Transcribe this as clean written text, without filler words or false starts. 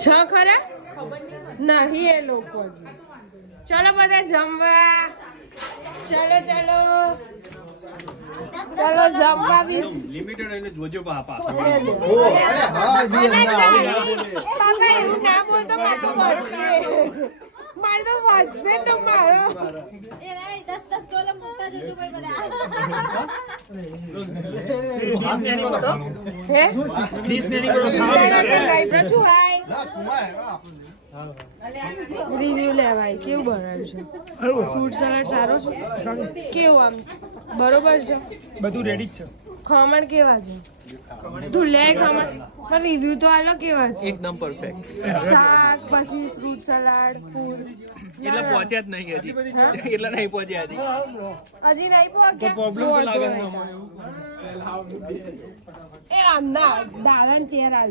છ ખરા નહીં એ લોકો જ. ચલો બધા જમવા. ચલો ચલો ચલો જમવા બી લિમિટેડ એને જોજો બાપા. પાપા એવું ના બોલતો મારે તો વધશે તો મારો 10 ટોલા મોટા જજો ભાઈ બધા. હે રિવ્યુ લેવાય કેવું બનાવ્યું છે ફ્રૂટ સલાડ સારો છે કેવું આમ બરોબર છે બધું રેડી જ છે ખમણ કેવા છે તું લે ખમણ પણ રિવ્યુ તો આલો કેવા છે એકદમ પરફેક્ટ શાક પછી ફ્રૂટ સલાડ ફૂડ એટલે પહોંચ્યા જ નહીં હજી એટલે નહીં પહોંચ્યા હજી હજી નહીં પહોંચ્યા પ્રોબ્લેમ તો લાગે છે એ આમ ના દાદાને ચેર આવી